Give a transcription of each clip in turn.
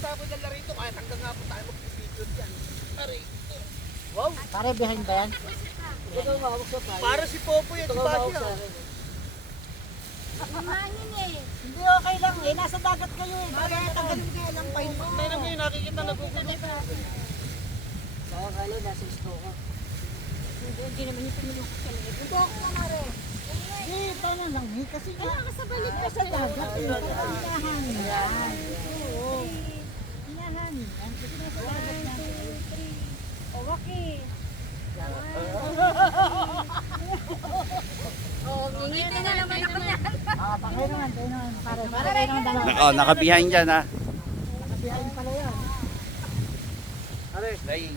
sa akin dala rito, kahit hanggang nga po tayo mag-video dyan. Pare, Wow. Pare, behind ba yan? Ikaw hawak sa tayo. para si Popo yan, Ito di ka ba hawak siya? sa akin. Mahangin eh. Hindi okay lang eh. Nasa dagat kayo eh. Kaya tanggalin kayo lang pa yun. Tayo na mo yun, nakikita nagugulo. Baka kala nasa store ka. Hindi naman yung tumulong ko sa liit. Ito ako na rin. Eh, paano lang eh? Kasi nga, Kaya ka sa balik ko sa dagat eh. Hinahangin yan. Oo. Hinahangin yan. Kasi nasa dagat yan. 1, 2, 3. O, Waki. Oo, ngingitin na naman ako yan. Ah, kayo naman, kayo naman. Pare kayo naman dalawa. Oh, naka-behind dyan ha. Nakabihain pala yan. Pare, Flying.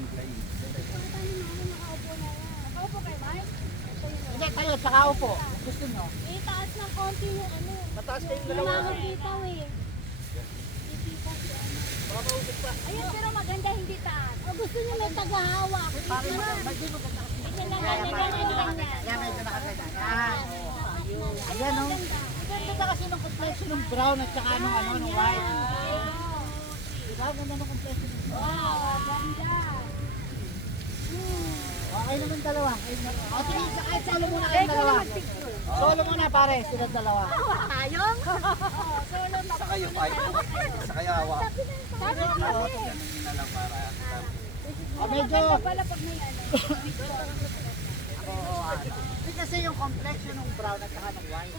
Nakaupo kayo, Mike? Hindi, tayo, tsaka upo. Gusto nyo. Eh, taas ng konti yung ano. mataas kayong Yung dalawa. mga bitaw eh. Titita si ano. Baka mausap pa. Ayun, pero maganda hindi taas. O gusto niyo may tagahawak. Pare, hindi mo ganda kasi. Yan, medyo nakaganda. Yan. Ayan o. Ang ganda kasi ng complexion ng brown at saka ng ano, ng white. Diba? Ang ganda ng complexion ng brown. Wow, ganda. Okay naman dalawa. O sige, kahit solo muna kayong dalawa. Solo muna pare, sila dalawa. Tayong? Solo na. Sa kayo, ay. Sa kayo hawa. Sabi ko kasi. Na lang para. O medyo, Maganda pala pag may ano. kasi yung complexion ng brown at saka ng white.